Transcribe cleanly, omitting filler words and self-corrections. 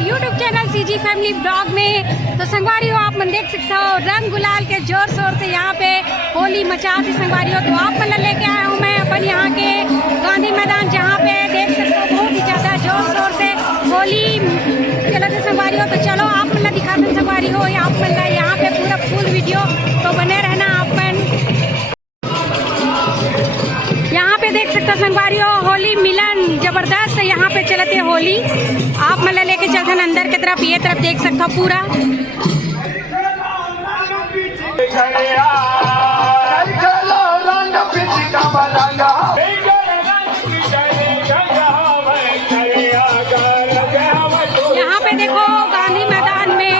YouTube channel CG family blog में। तो संगवारी हो आप मन देख सकते हो रंग गुलाल के जोर शोर से यहाँ पे होली मचा थी संगवारी हो। तो आप मन लेके आया हूँ मैं अपन यहाँ के गांधी मैदान, जहाँ पे देख सकते हो बहुत ही ज़्यादा जोर शोर से होली चलते संगवारी हो। तो चलो आप मन दिखाते संगवारी हो आप मन यहाँ पे पूरा फुल वीडियो, तो बने रहना आप मन। यहाँ पे देख सकते हो संगवारी हो होली मिलन जबरदस्त है यहाँ पे चलते होली। आप मतलब लेके चलते हैं अंदर की तरफ, ये तरफ देख सकते हो पूरा। यहाँ पे देखो गांधी मैदान में